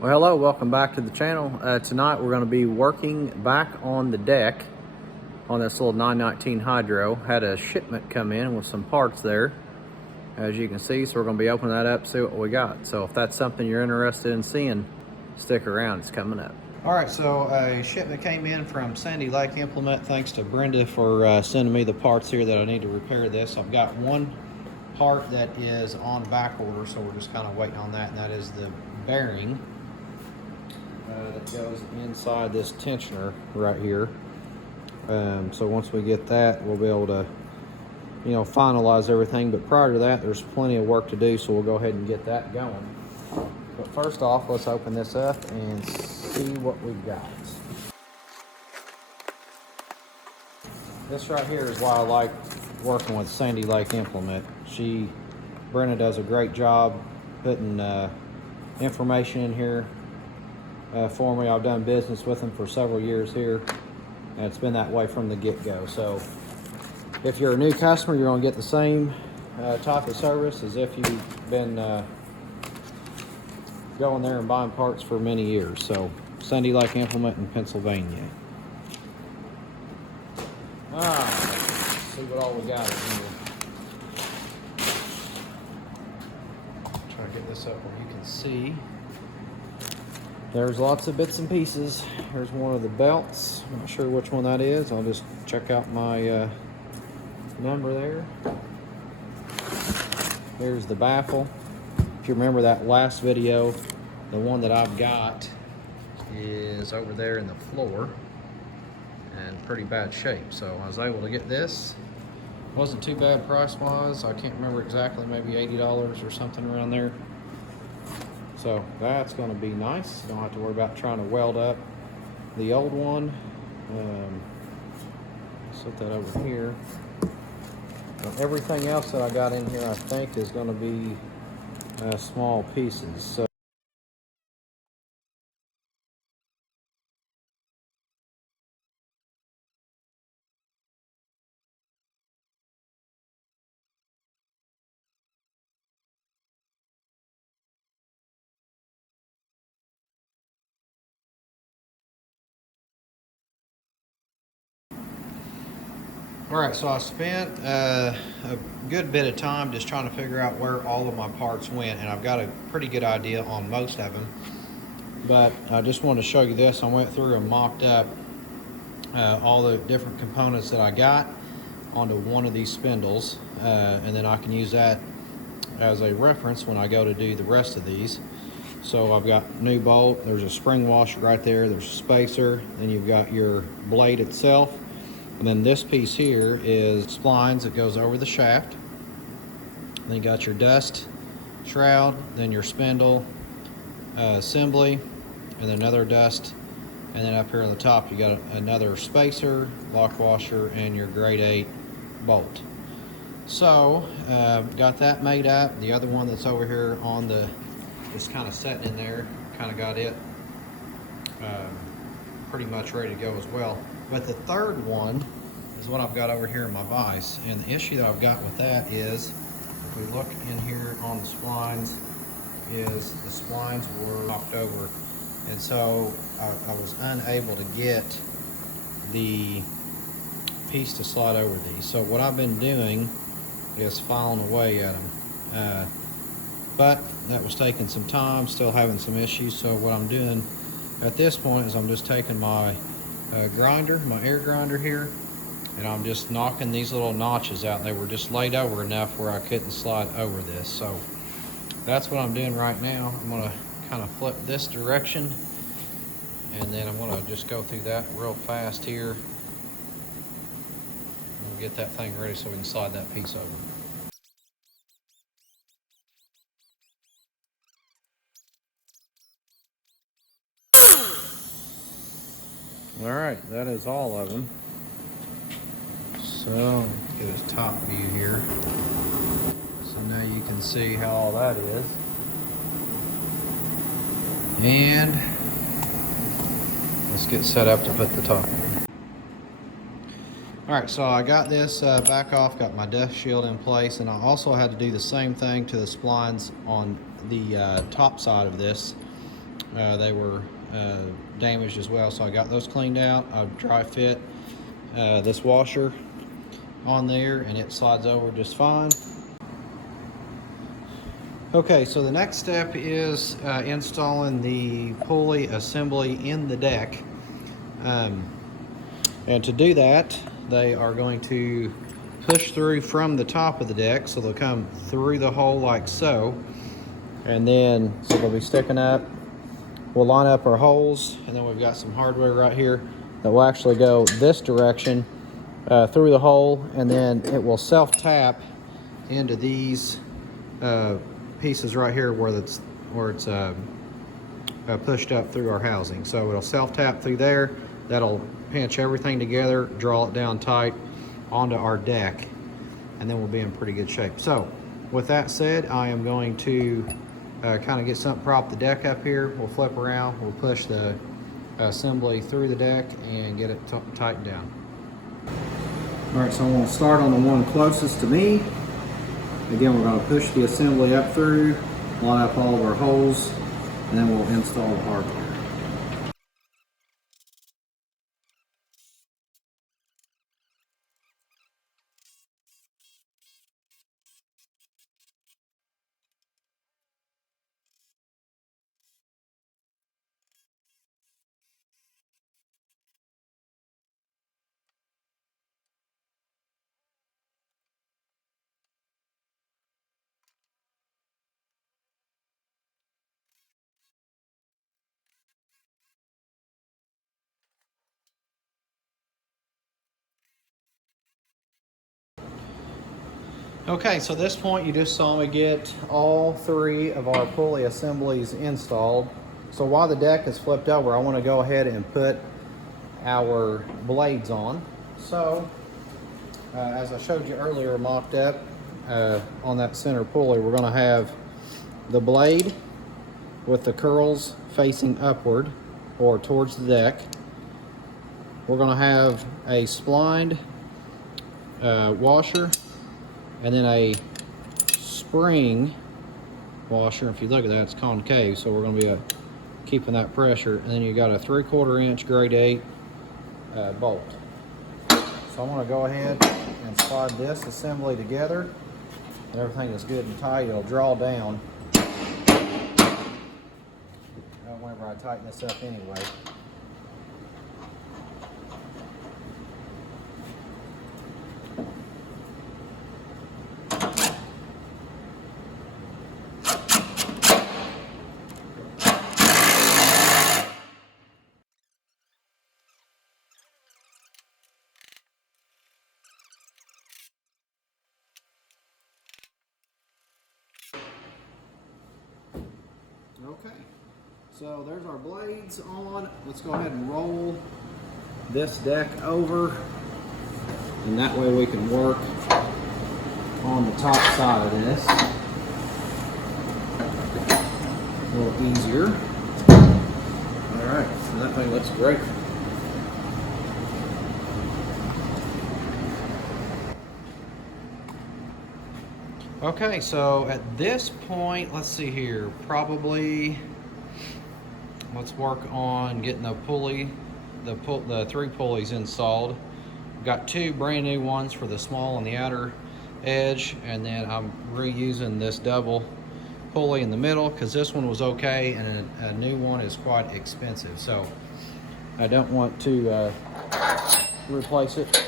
Well, hello, welcome back to the channel. Tonight we're going to be working back on the deck on this little 919 Hydro. Had a shipment come in with some parts there, as you can see, so we're going to be opening that up, see what we got. So if that's something you're interested in seeing, stick around, it's coming up. All right, so a shipment came in from Sandy Lake Implement. Thanks to Brenda for sending me the parts here that I need to repair this. I've got one part that is on back order, so we're just kind of waiting on that, and that is the bearing that goes inside this tensioner right here. So once we get that, we'll be able to, finalize everything. But prior to that, there's plenty of work to do, so we'll go ahead and get that going. But first off, let's open this up and see what we've got. This right here is why I like working with Sandy Lake Implement. Brenda does a great job putting information in here for me. I've done business with them for several years here, and it's been that way from the get-go. So if you're a new customer, you're going to get the same type of service as if you've been going there and buying parts for many years. So Sandy Lake Implement in Pennsylvania. Let's see what all we got in here. Try to get this up where you can see. There's lots of bits and pieces. Here's one of the belts. I'm not sure which one that is. I'll just check out my number there. Here's the baffle. If you remember that last video, the one that I've got is over there in the floor and pretty bad shape. So I was able to get this. Wasn't too bad price-wise. I can't remember exactly, maybe $80 or something around there. So that's going to be nice. Don't have to worry about trying to weld up the old one. Set that over here. Everything else that I got in here, I think, is going to be small pieces. So Alright, so I spent a good bit of time just trying to figure out where all of my parts went, and I've got a pretty good idea on most of them. But I just wanted to show you this. I went through and mocked up all the different components that I got onto one of these spindles, and then I can use that as a reference when I go to do the rest of these. So I've got new bolt, there's a spring washer right there, there's a spacer, then you've got your blade itself. And then this piece here is splines that goes over the shaft. Then you got your dust shroud, then your spindle assembly, and then another dust. And then up here on the top, you got another spacer, lock washer, and your grade 8 bolt. So got that made up. The other one that's over here on the, is kind of setting in there, kind of got it pretty much ready to go as well. But the third one is what I've got over here in my vise. And the issue that I've got with that is, if we look in here on the splines, is the splines were knocked over. And so I was unable to get the piece to slide over these. So what I've been doing is filing away at them. But that was taking some time, still having some issues. So what I'm doing at this point is I'm just taking my grinder, my air grinder here, and I'm just knocking these little notches out. They were just laid over enough where I couldn't slide over this. So that's what I'm doing right now. I'm gonna kind of flip this direction, and then I'm gonna just go through that real fast here. We'll get that thing ready so we can slide that piece over. All right, that is all of them. So, get a top view here. So now you can see how all that is. And let's get set up to put the top on. All right, so I got this back off, got my dust shield in place, and I also had to do the same thing to the splines on the top side of this. They were damaged as well, so I got those cleaned out. I dry fit this washer on there and it slides over just fine. Okay, so the next step is installing the pulley assembly in the deck. And to do that, they are going to push through from the top of the deck, so they'll come through the hole like so, and then so they'll be sticking up. We'll line up our holes, and then we've got some hardware right here that will actually go this direction through the hole, and then it will self-tap into these pieces right here where it's pushed up through our housing. So it'll self-tap through there. That'll pinch everything together, draw it down tight onto our deck, and then we'll be in pretty good shape. So with that said, I am going to kind of get something, prop the deck up here. We'll flip around, we'll push the assembly through the deck and get it tightened down. All right, so I'm going to start on the one closest to me. Again, we're going to push the assembly up through, line up all of our holes, and then we'll install the hardware. Okay, so at this point you just saw me get all three of our pulley assemblies installed. So while the deck is flipped over, I want to go ahead and put our blades on. So as I showed you earlier, mocked up on that center pulley, we're going to have the blade with the curls facing upward or towards the deck. We're going to have a splined washer, and then a spring washer. If you look at that, it's concave, so we're going to be keeping that pressure. And then you got a 3/4 inch grade 8 bolt. So I'm going to go ahead and slide this assembly together. And everything is good and tight. It'll draw down whenever I tighten this up anyway. Okay, so there's our blades on. Let's go ahead and roll this deck over, and that way we can work on the top side of this a little easier. All right, so that thing looks great. Okay, so at this point, let's see here, probably let's work on getting the pulley, the 3 pulleys installed. We've got 2 brand new ones for the small on the outer edge, and then I'm reusing this double pulley in the middle because this one was okay and a new one is quite expensive, so I don't want to replace it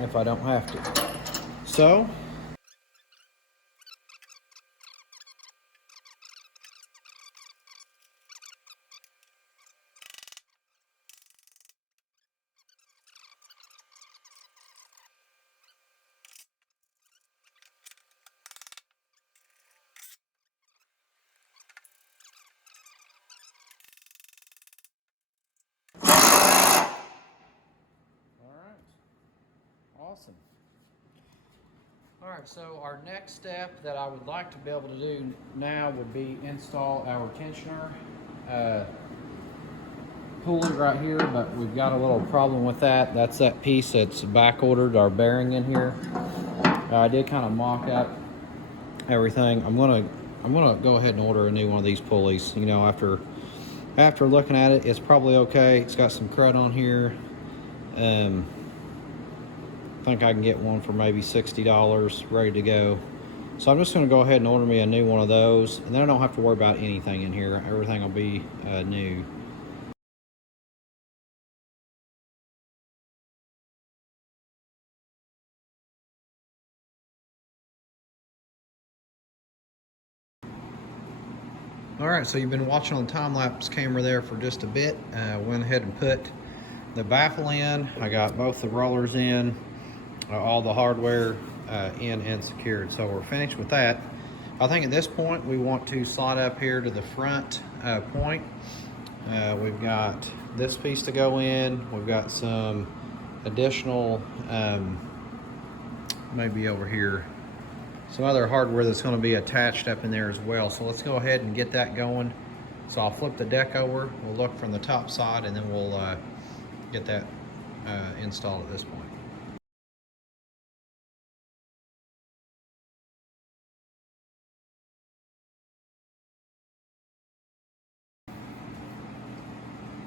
if I don't have to. So awesome. All right, so our next step that I would like to be able to do now would be install our tensioner pulley right here, but we've got a little problem with that. That's that piece that's back ordered, our bearing in here. I did kind of mock up everything. I'm gonna go ahead and order a new one of these pulleys, you know, after After looking at it, it's probably okay. It's got some crud on here. I think I can get one for maybe $60 ready to go. So I'm just going to go ahead and order me a new one of those, and then I don't have to worry about anything in here. Everything will be new. Alright, so you've been watching on the time-lapse camera there for just a bit. Went ahead and put the baffle in. I got both the rollers in, all the hardware in and secured. So we're finished with that. I think at this point we want to slide up here to the front point. We've got this piece to go in. We've got some additional, maybe over here, some other hardware that's going to be attached up in there as well. So let's go ahead and get that going. So I'll flip the deck over, we'll look from the top side, and then we'll get that installed at this point.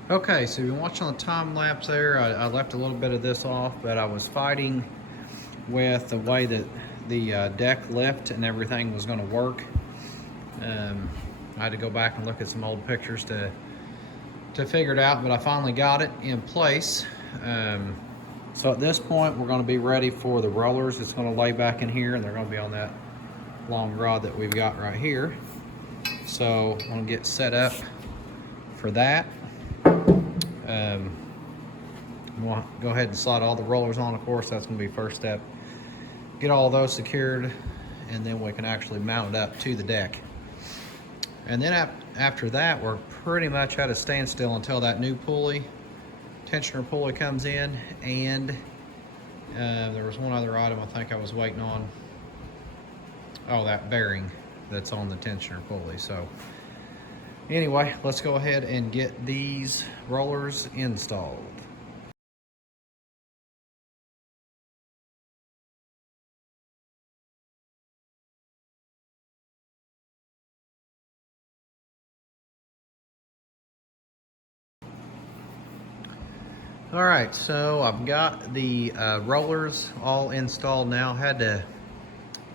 Okay, so you've been watching on the time lapse there. I left a little bit of this off, but I was fighting with the way that the deck lift and everything was going to work. I had to go back and look at some old pictures to figure it out, but I finally got it in place. So at this point, we're going to be ready for the rollers. It's going to lay back in here, and they're going to be on that long rod that we've got right here. So I'm going to get set up for that. We'll go ahead and slide all the rollers on, of course. That's going to be first step. Get all those secured, and then we can actually mount it up to the deck. And then after that, we're pretty much at a standstill until that new pulley, tensioner pulley, comes in. And there was one other item I think I was waiting on. Oh, that bearing that's on the tensioner pulley. So anyway, let's go ahead and get these rollers installed. All right, so I've got the rollers all installed now. Had to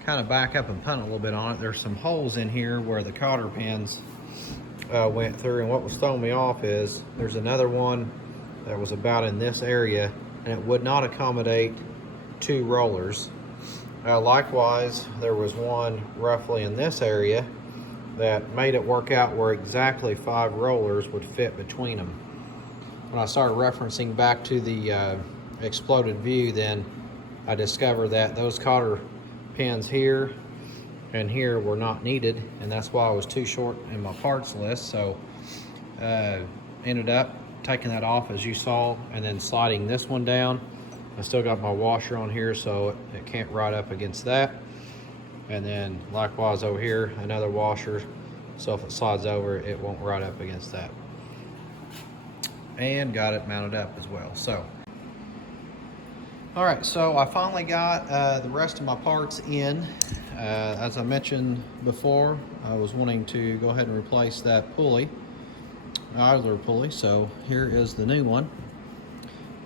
kind of back up and punt a little bit on it. There's some holes in here where the cotter pins went through, and what was throwing me off is there's another one that was about in this area, and it would not accommodate 2 rollers. Likewise, there was one roughly in this area that made it work out where exactly 5 rollers would fit between them. When I started referencing back to the exploded view, then I discovered that those cotter pins here and here were not needed, and that's why I was too short in my parts list. So ended up taking that off, as you saw, and then sliding this one down. I still got my washer on here, so it can't ride up against that. And then likewise over here, another washer, so if it slides over, it won't ride up against that. And got it mounted up as well. So all right, so I finally got the rest of my parts in. As I mentioned before, I was wanting to go ahead and replace that pulley, idler pulley. So here is the new one,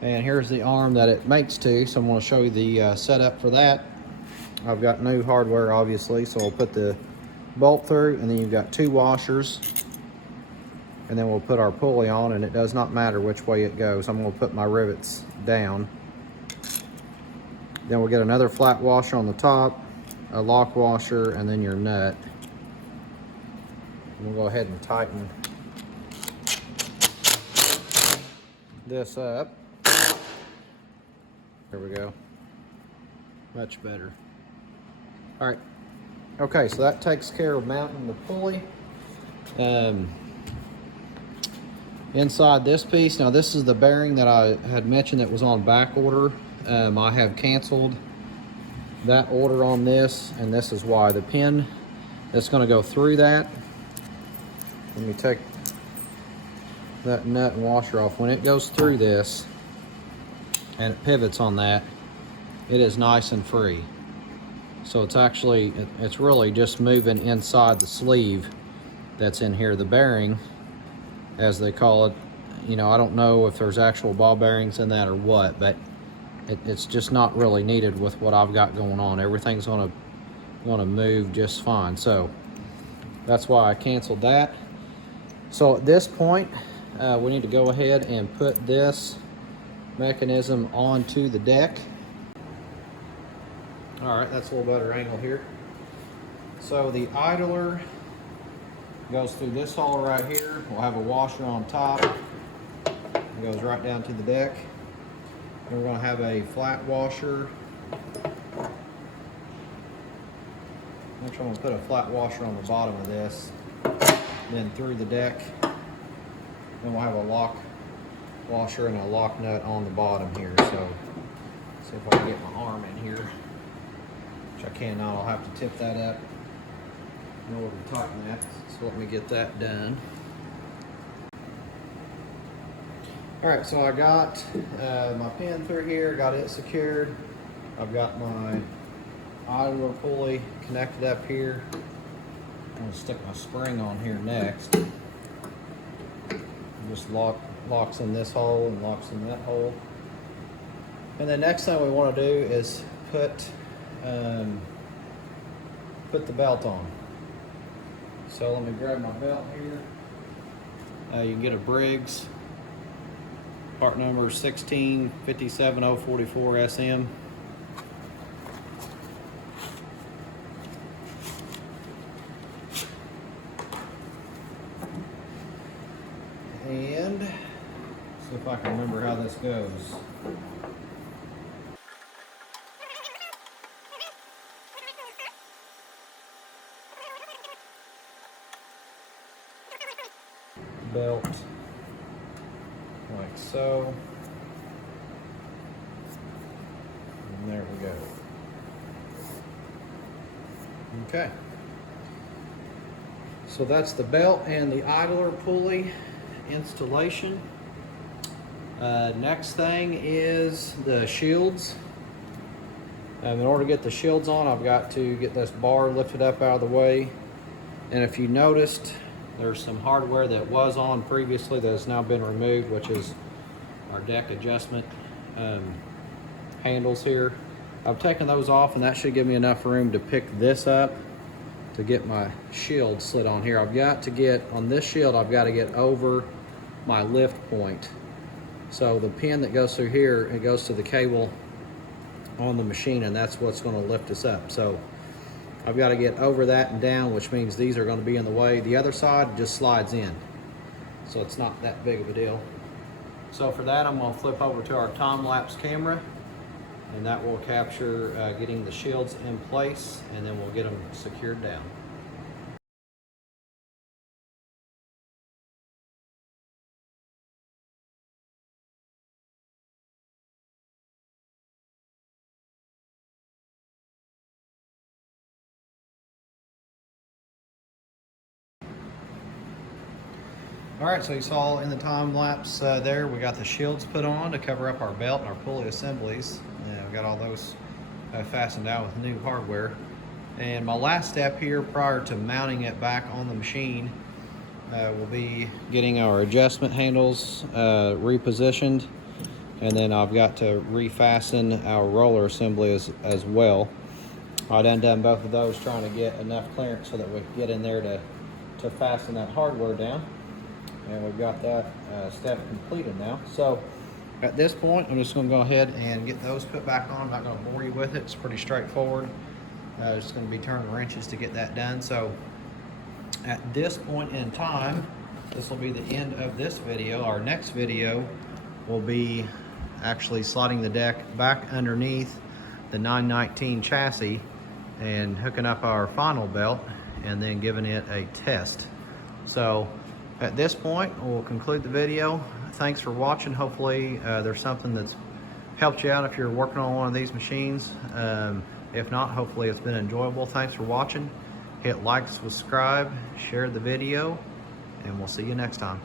and here's the arm that it makes to. So I'm going to show you the setup for that. I've got new hardware, obviously, so I'll put the bolt through, and then you've got 2 washers, and then we'll put our pulley on, and it does not matter which way it goes. I'm going to put my rivets down. Then we'll get another flat washer on the top, a lock washer, and then your nut. We'll go ahead and tighten this up. There we go. Much better. All right. Okay, so that takes care of mounting the pulley. Inside this piece, now this is the bearing that I had mentioned that was on back order. I have canceled that order on this, and this is why. The pin that's going to go through that, let me take that nut and washer off. When it goes through this and it pivots on that, it is nice and free. So it's actually, it's really just moving inside the sleeve that's in here. The bearing as they call it. You know, I don't know if there's actual ball bearings in that or what, but it's just not really needed with what I've got going on. Everything's gonna move just fine. So that's why I canceled that. So at this point, we need to go ahead and put this mechanism onto the deck. All right, that's a little better angle here. So the idler goes through this hole right here. We'll have a washer on top. It goes right down to the deck. And we're going to have a flat washer. Actually, I'm going to put a flat washer on the bottom of this, then through the deck. Then we'll have a lock washer and a lock nut on the bottom here. So, see if I can get my arm in here, which I cannot. I'll have to tip that up in order to tighten that. So let me get that done. All right, so I got my pin through here, got it secured. I've got my idler pulley connected up here. I'm gonna stick my spring on here next. Just locks in this hole and locks in that hole. And the next thing we want to do is put the belt on. So let me grab my belt here. You can get a Briggs, part number 1657044 SM. And see if I can remember how this goes. Belt like so, and there we go. Okay, so that's the belt and the idler pulley installation. Next thing is the shields. In order to get the shields on, I've got to get this bar lifted up out of the way. And if you noticed, there's some hardware that was on previously that has now been removed, which is our deck adjustment handles here. I've taken those off, and that should give me enough room to pick this up to get my shield slid on here. I've got to get, on this shield, I've got to get over my lift point. So the pin that goes through here, it goes to the cable on the machine, and that's what's going to lift us up. So I've got to get over that and down, which means these are going to be in the way. The other side just slides in, so it's not that big of a deal. So for that, I'm going to flip over to our time-lapse camera, and that will capture getting the shields in place, and then we'll get them secured down. All right, so you saw in the time lapse there, we got the shields put on to cover up our belt and our pulley assemblies. We got all those fastened down with new hardware. And my last step here prior to mounting it back on the machine will be getting our adjustment handles repositioned. And then I've got to refasten our roller assembly as well. I done both of those trying to get enough clearance so that we can get in there to fasten that hardware down. And we've got that step completed now. So at this point, I'm just going to go ahead and get those put back on. I'm not going to bore you with it. It's pretty straightforward. It's going to be turning wrenches to get that done. So at this point in time, this will be the end of this video. Our next video will be actually sliding the deck back underneath the 919 chassis and hooking up our final belt and then giving it a test. So at this point, we'll conclude the video. Thanks for watching. Hopefully there's something that's helped you out if you're working on one of these machines. If not, hopefully it's been enjoyable. Thanks for watching. Hit like, subscribe, share the video, and we'll see you next time.